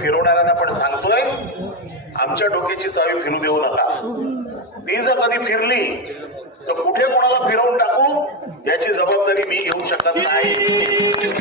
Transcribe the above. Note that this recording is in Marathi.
फिरवणाऱ्यांना पण सांगतोय, आमच्या डोक्याची चावी फिरू देऊ नका. ती जर कधी फिरली तर कुठे कोणाला फिरवून टाकू याची जबाबदारी मी घेऊ शकत नाही.